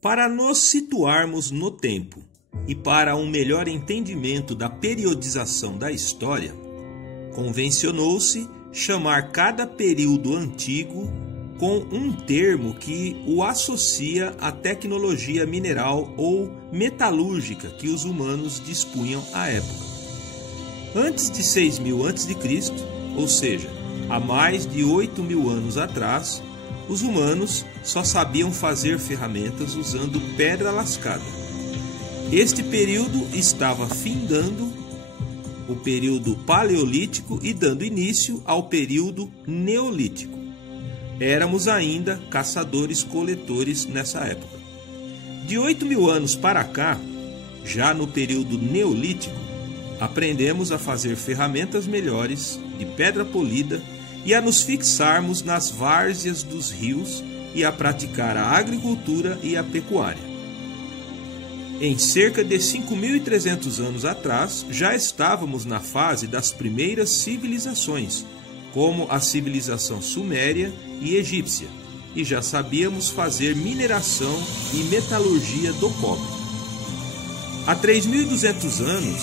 Para nos situarmos no tempo e para um melhor entendimento da periodização da história, convencionou-se chamar cada período antigo com um termo que o associa à tecnologia mineral ou metalúrgica que os humanos dispunham à época. Antes de 6.000 a.C., ou seja, há mais de 8.000 anos atrás, os humanos só sabiam fazer ferramentas usando pedra lascada. Este período estava findando o período paleolítico e dando início ao período neolítico. Éramos ainda caçadores-coletores nessa época. De 8.000 anos para cá, já no período neolítico, aprendemos a fazer ferramentas melhores de pedra polida e a nos fixarmos nas várzeas dos rios e a praticar a agricultura e a pecuária. Em cerca de 5.300 anos atrás, já estávamos na fase das primeiras civilizações, como a civilização suméria e egípcia, e já sabíamos fazer mineração e metalurgia do cobre. Há 3.200 anos,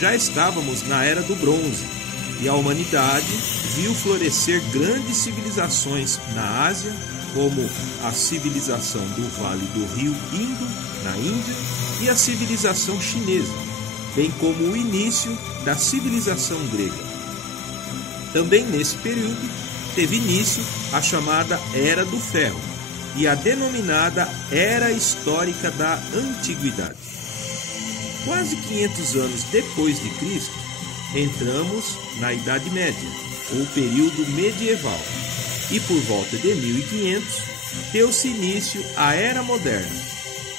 já estávamos na Era do Bronze, e a humanidade viu florescer grandes civilizações na Ásia, como a civilização do Vale do Rio Indo, na Índia, e a civilização chinesa, bem como o início da civilização grega. Também nesse período teve início a chamada Era do Ferro e a denominada Era Histórica da Antiguidade. Quase 500 anos depois de Cristo, entramos na Idade Média, ou período medieval, e por volta de 1500 deu-se início à Era Moderna,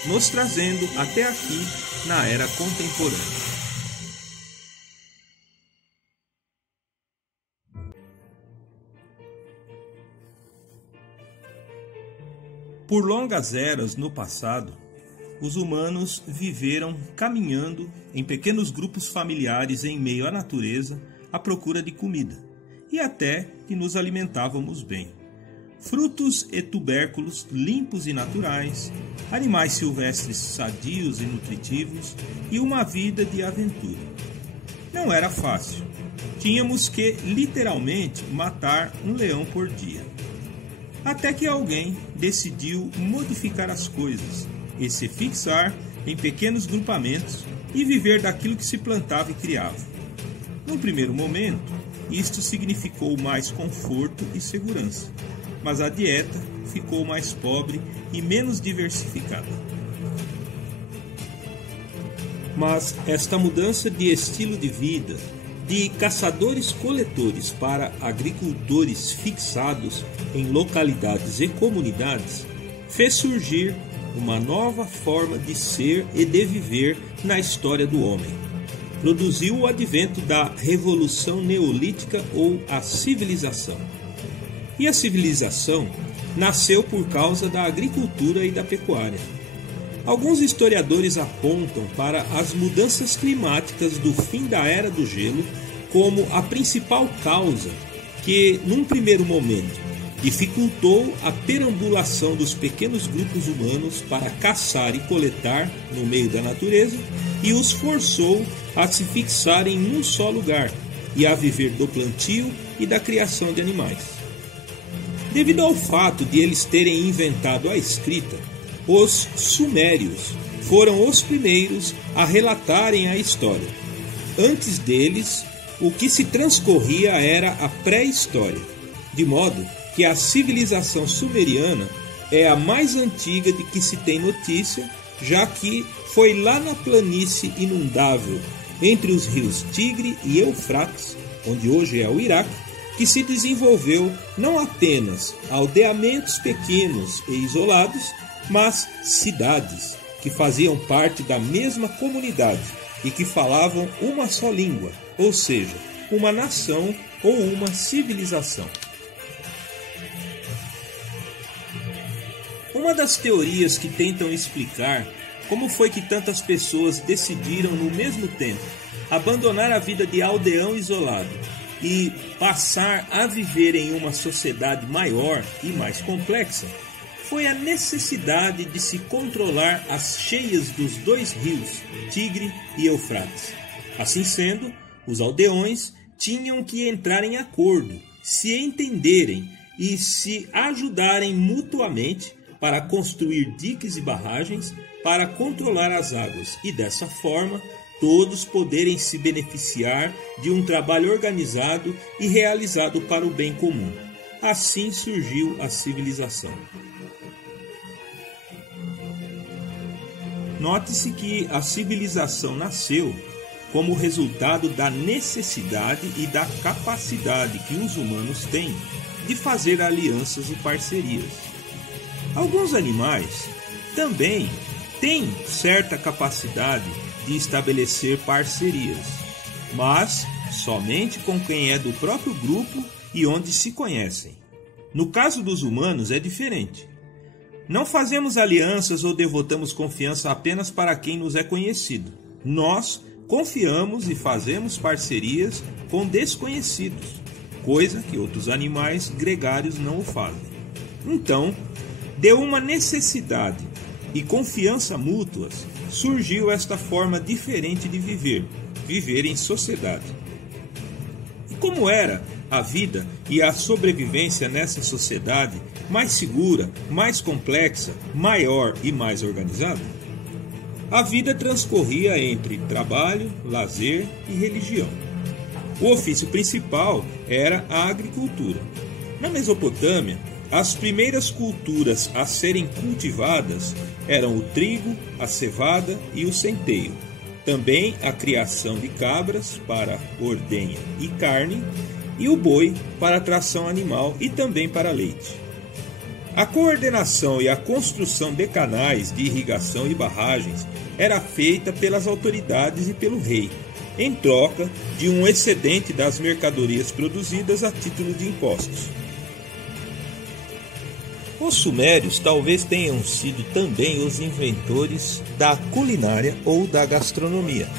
nos trazendo até aqui na Era Contemporânea. Por longas eras no passado, os humanos viveram caminhando em pequenos grupos familiares em meio à natureza à procura de comida, e até que nos alimentávamos bem. Frutos e tubérculos limpos e naturais, animais silvestres sadios e nutritivos e uma vida de aventura. Não era fácil. Tínhamos que, literalmente, matar um leão por dia. Até que alguém decidiu modificar as coisas e se fixar em pequenos grupamentos e viver daquilo que se plantava e criava. No primeiro momento, isto significou mais conforto e segurança, mas a dieta ficou mais pobre e menos diversificada. Mas esta mudança de estilo de vida, de caçadores-coletores para agricultores fixados em localidades e comunidades, fez surgir uma nova forma de ser e de viver na história do homem. Produziu o advento da Revolução Neolítica ou a civilização. E a civilização nasceu por causa da agricultura e da pecuária. Alguns historiadores apontam para as mudanças climáticas do fim da Era do Gelo como a principal causa que, num primeiro momento, dificultou a perambulação dos pequenos grupos humanos para caçar e coletar no meio da natureza e os forçou a se fixar em um só lugar e a viver do plantio e da criação de animais. Devido ao fato de eles terem inventado a escrita, os sumérios foram os primeiros a relatarem a história. Antes deles, o que se transcorria era a pré-história, de modo que a civilização sumeriana é a mais antiga de que se tem notícia, já que foi lá na planície inundável, entre os rios Tigre e Eufrates, onde hoje é o Iraque, que se desenvolveu não apenas aldeamentos pequenos e isolados, mas cidades que faziam parte da mesma comunidade e que falavam uma só língua, ou seja, uma nação ou uma civilização. Uma das teorias que tentam explicar como foi que tantas pessoas decidiram no mesmo tempo abandonar a vida de aldeão isolado e passar a viver em uma sociedade maior e mais complexa foi a necessidade de se controlar as cheias dos dois rios, Tigre e Eufrates. Assim sendo, os aldeões tinham que entrar em acordo, se entenderem e se ajudarem mutuamente para construir diques e barragens para controlar as águas e, dessa forma, todos poderem se beneficiar de um trabalho organizado e realizado para o bem comum. Assim surgiu a civilização. Note-se que a civilização nasceu como resultado da necessidade e da capacidade que os humanos têm de fazer alianças e parcerias. Alguns animais também têm certa capacidade de estabelecer parcerias, mas somente com quem é do próprio grupo e onde se conhecem. No caso dos humanos é diferente. Não fazemos alianças ou devotamos confiança apenas para quem nos é conhecido. Nós confiamos e fazemos parcerias com desconhecidos, coisa que outros animais gregários não o fazem. Então, de uma necessidade e confiança mútuas, surgiu esta forma diferente de viver em sociedade. E como era a vida e a sobrevivência nessa sociedade mais segura, mais complexa, maior e mais organizada? A vida transcorria entre trabalho, lazer e religião. O ofício principal era a agricultura. Na Mesopotâmia, as primeiras culturas a serem cultivadas eram o trigo, a cevada e o centeio. Também a criação de cabras para ordenha e carne e o boi para tração animal e também para leite. A coordenação e a construção de canais de irrigação e barragens era feita pelas autoridades e pelo rei, em troca de um excedente das mercadorias produzidas a título de impostos. Os sumérios talvez tenham sido também os inventores da culinária ou da gastronomia,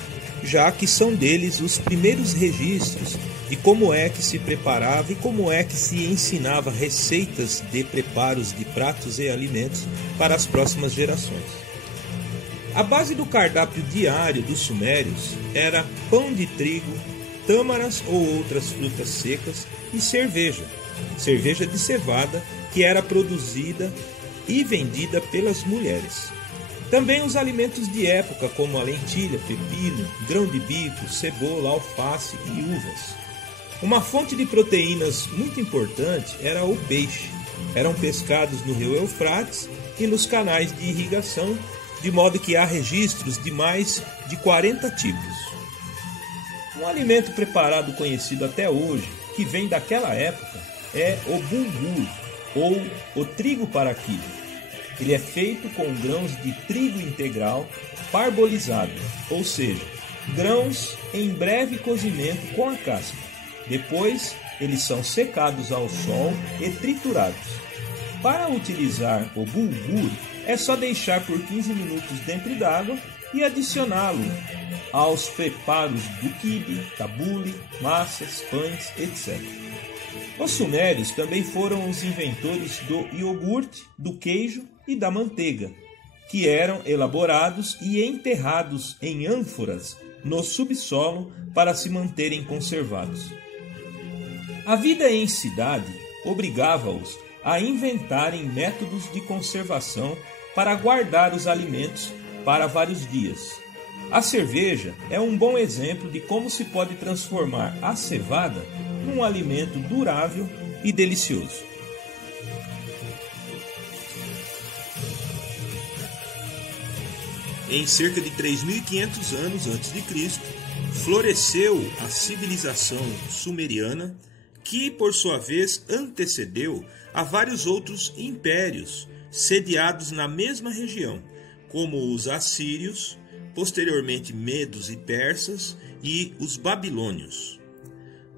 já que são deles os primeiros registros de como é que se preparava e como é que se ensinava receitas de preparos de pratos e alimentos para as próximas gerações. A base do cardápio diário dos sumérios era pão de trigo, tâmaras ou outras frutas secas e cerveja de cevada, que era produzida e vendida pelas mulheres. Também os alimentos de época, como a lentilha, pepino, grão de bico, cebola, alface e uvas. Uma fonte de proteínas muito importante era o peixe. Eram pescados no rio Eufrates e nos canais de irrigação, de modo que há registros de mais de 40 tipos. Um alimento preparado conhecido até hoje, que vem daquela época, é o bulgur, ou o trigo paraquilo. Ele é feito com grãos de trigo integral parbolizado, ou seja, grãos em breve cozimento com a casca. Depois, eles são secados ao sol e triturados. Para utilizar o bulgur, é só deixar por 15 minutos dentro d'água e adicioná-lo aos preparos do quibe, tabule, massas, pães, etc. Os sumérios também foram os inventores do iogurte, do queijo e da manteiga, que eram elaborados e enterrados em ânforas no subsolo para se manterem conservados. A vida em cidade obrigava-os a inventarem métodos de conservação para guardar os alimentos para vários dias. A cerveja é um bom exemplo de como se pode transformar a cevada num alimento durável e delicioso. Em cerca de 3.500 anos antes de Cristo, floresceu a civilização sumeriana, que por sua vez antecedeu a vários outros impérios sediados na mesma região, como os assírios, posteriormente medos e persas e os babilônios.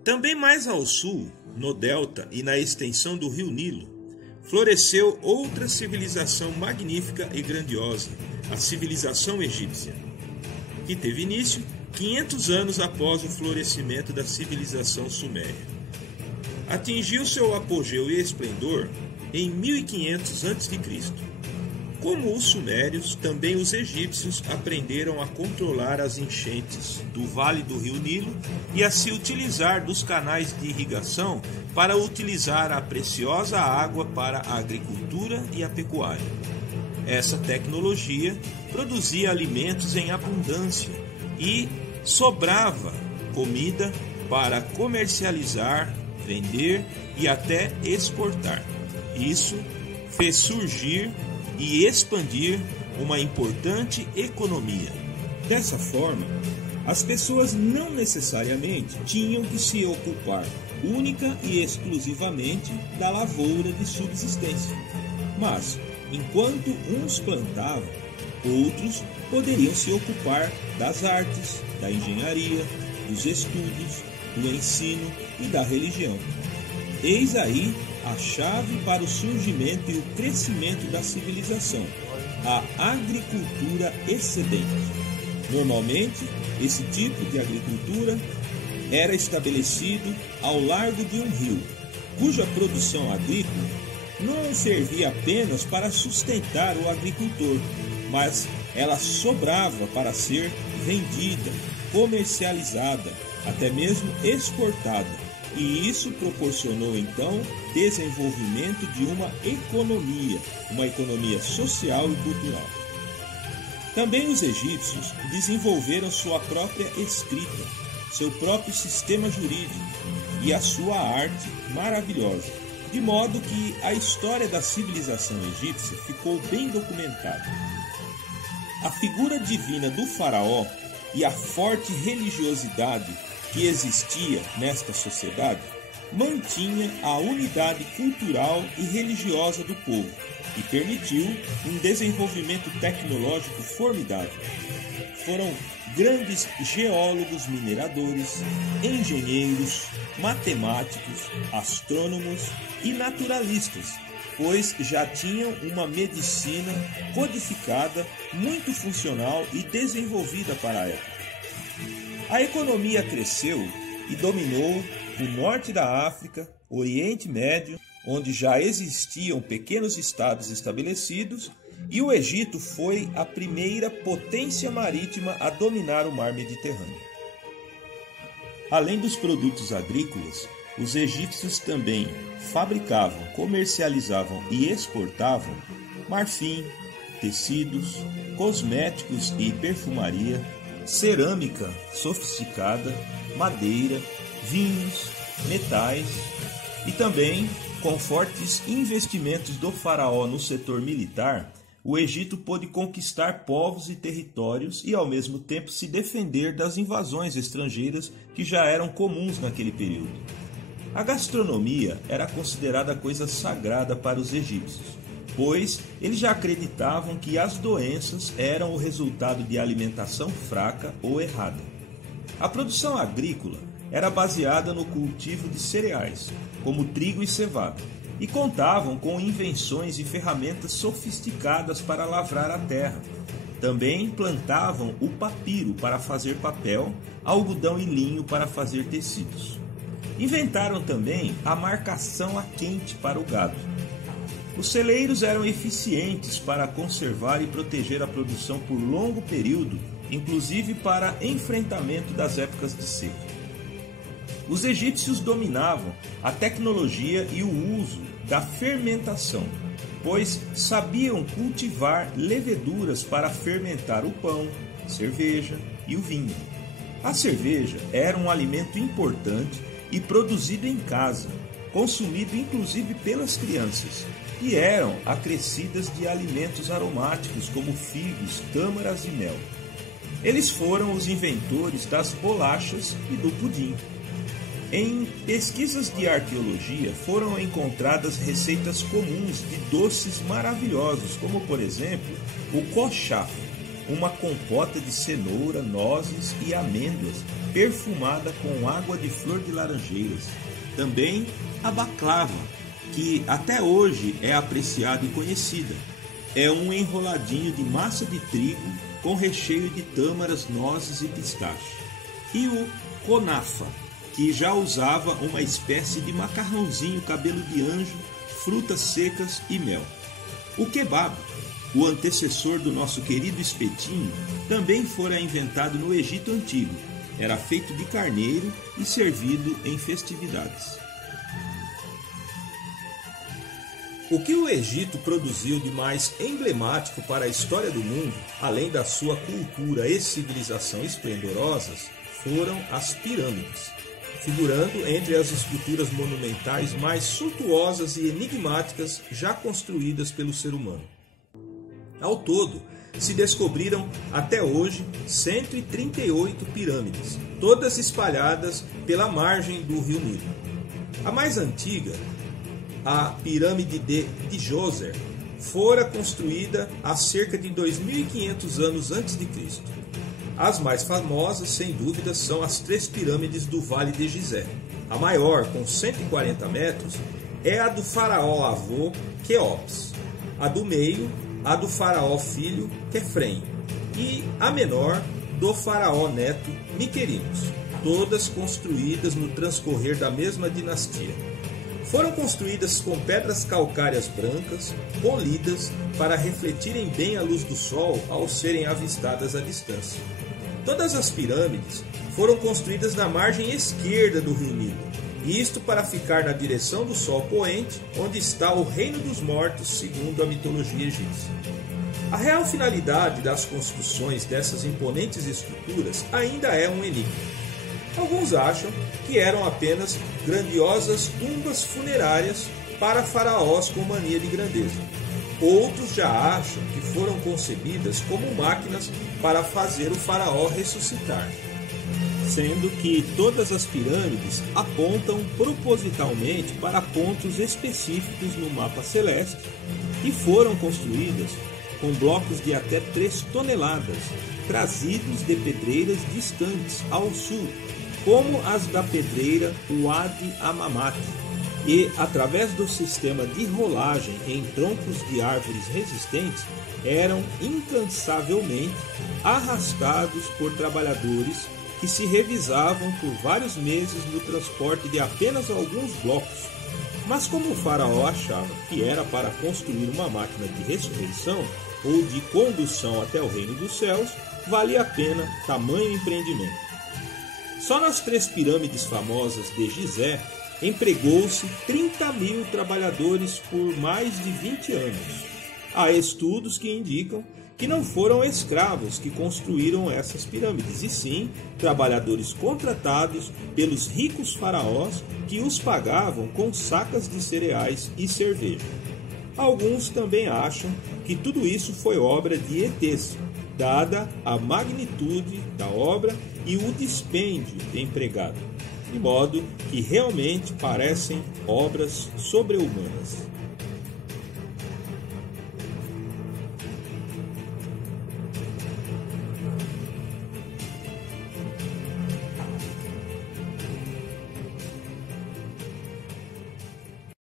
Também mais ao sul, no delta e na extensão do rio Nilo, floresceu outra civilização magnífica e grandiosa, a civilização egípcia, que teve início 500 anos após o florescimento da civilização suméria. Atingiu seu apogeu e esplendor em 1500 a.C. Como os sumérios, também os egípcios aprenderam a controlar as enchentes do vale do rio Nilo e a se utilizar dos canais de irrigação para utilizar a preciosa água para a agricultura e a pecuária. Essa tecnologia produzia alimentos em abundância e sobrava comida para comercializar, vender e até exportar. Isso fez surgir e expandir uma importante economia. Dessa forma, as pessoas não necessariamente tinham que se ocupar única e exclusivamente da lavoura de subsistência. Mas, enquanto uns plantavam, outros poderiam se ocupar das artes, da engenharia, dos estudos, do ensino e da religião. Eis aí a chave para o surgimento e o crescimento da civilização, a agricultura excedente. Normalmente, esse tipo de agricultura era estabelecido ao largo de um rio, cuja produção agrícola não servia apenas para sustentar o agricultor, mas ela sobrava para ser vendida, comercializada, até mesmo exportada. E isso proporcionou então desenvolvimento de uma economia social e cultural. Também os egípcios desenvolveram sua própria escrita, seu próprio sistema jurídico e a sua arte maravilhosa, de modo que a história da civilização egípcia ficou bem documentada. A figura divina do faraó e a forte religiosidade que existia nesta sociedade mantinha a unidade cultural e religiosa do povo e permitiu um desenvolvimento tecnológico formidável. Foram grandes geólogos mineradores, engenheiros, matemáticos, astrônomos e naturalistas, pois já tinham uma medicina codificada, muito funcional e desenvolvida para a época. A economia cresceu e dominou o norte da África, o Oriente Médio, onde já existiam pequenos estados estabelecidos, e o Egito foi a primeira potência marítima a dominar o mar Mediterrâneo. Além dos produtos agrícolas, os egípcios também fabricavam, comercializavam e exportavam marfim, tecidos, cosméticos e perfumaria, cerâmica sofisticada, madeira, vinhos, metais e também, com fortes investimentos do faraó no setor militar, o Egito pôde conquistar povos e territórios e ao mesmo tempo se defender das invasões estrangeiras que já eram comuns naquele período. A gastronomia era considerada coisa sagrada para os egípcios, pois eles já acreditavam que as doenças eram o resultado de alimentação fraca ou errada. A produção agrícola era baseada no cultivo de cereais, como trigo e cevada, e contavam com invenções e ferramentas sofisticadas para lavrar a terra. Também plantavam o papiro para fazer papel, algodão e linho para fazer tecidos. Inventaram também a marcação a quente para o gado. Os celeiros eram eficientes para conservar e proteger a produção por longo período, inclusive para enfrentamento das épocas de seca. Os egípcios dominavam a tecnologia e o uso da fermentação, pois sabiam cultivar leveduras para fermentar o pão, cerveja e o vinho. A cerveja era um alimento importante e produzido em casa, consumido inclusive pelas crianças, e eram acrescidas de alimentos aromáticos como figos, tâmaras e mel. Eles foram os inventores das bolachas e do pudim. Em pesquisas de arqueologia foram encontradas receitas comuns de doces maravilhosos, como por exemplo o kochaf, uma compota de cenoura, nozes e amêndoas perfumada com água de flor de laranjeiras. Também a baklava, que até hoje é apreciada e conhecida. É um enroladinho de massa de trigo com recheio de tâmaras, nozes e pistache. E o konafa, que já usava uma espécie de macarrãozinho cabelo de anjo frutas secas e mel. O kebab, o antecessor do nosso querido espetinho, também fora inventado no Egito Antigo. Era feito de carneiro e servido em festividades. O que o Egito produziu de mais emblemático para a história do mundo, além da sua cultura e civilização esplendorosas, foram as pirâmides, figurando entre as estruturas monumentais mais suntuosas e enigmáticas já construídas pelo ser humano. Ao todo, se descobriram até hoje 138 pirâmides, todas espalhadas pela margem do rio Nilo. A mais antiga, a pirâmide de Djoser, fora construída há cerca de 2.500 anos antes de Cristo. As mais famosas, sem dúvida, são as 3 pirâmides do Vale de Gizé. A maior, com 140 metros, é a do faraó avô Quéops, a do meio, a do faraó filho Quefrem, e a menor, do faraó neto Miquerinos, todas construídas no transcorrer da mesma dinastia. Foram construídas com pedras calcárias brancas, polidas, para refletirem bem a luz do sol ao serem avistadas à distância. Todas as pirâmides foram construídas na margem esquerda do rio Nilo, isto para ficar na direção do sol poente, onde está o reino dos mortos, segundo a mitologia egípcia. A real finalidade das construções dessas imponentes estruturas ainda é um enigma. Alguns acham que eram apenas grandiosas tumbas funerárias para faraós com mania de grandeza. Outros já acham que foram concebidas como máquinas para fazer o faraó ressuscitar, sendo que todas as pirâmides apontam propositalmente para pontos específicos no mapa celeste e foram construídas com blocos de até 3 toneladas, trazidos de pedreiras distantes ao sul, como as da pedreira Wadi Amamat, e, através do sistema de rolagem em troncos de árvores resistentes, eram incansavelmente arrastados por trabalhadores que se revisavam por vários meses no transporte de apenas alguns blocos. Mas como o faraó achava que era para construir uma máquina de ressurreição ou de condução até o reino dos céus, valia a pena tamanho empreendimento. Só nas 3 pirâmides famosas de Gizé empregou-se 30.000 trabalhadores por mais de 20 anos. Há estudos que indicam que não foram escravos que construíram essas pirâmides, e sim trabalhadores contratados pelos ricos faraós que os pagavam com sacas de cereais e cerveja. Alguns também acham que tudo isso foi obra de ETs, dada a magnitude da obra e o dispêndio de empregado, de modo que realmente parecem obras sobre-humanas.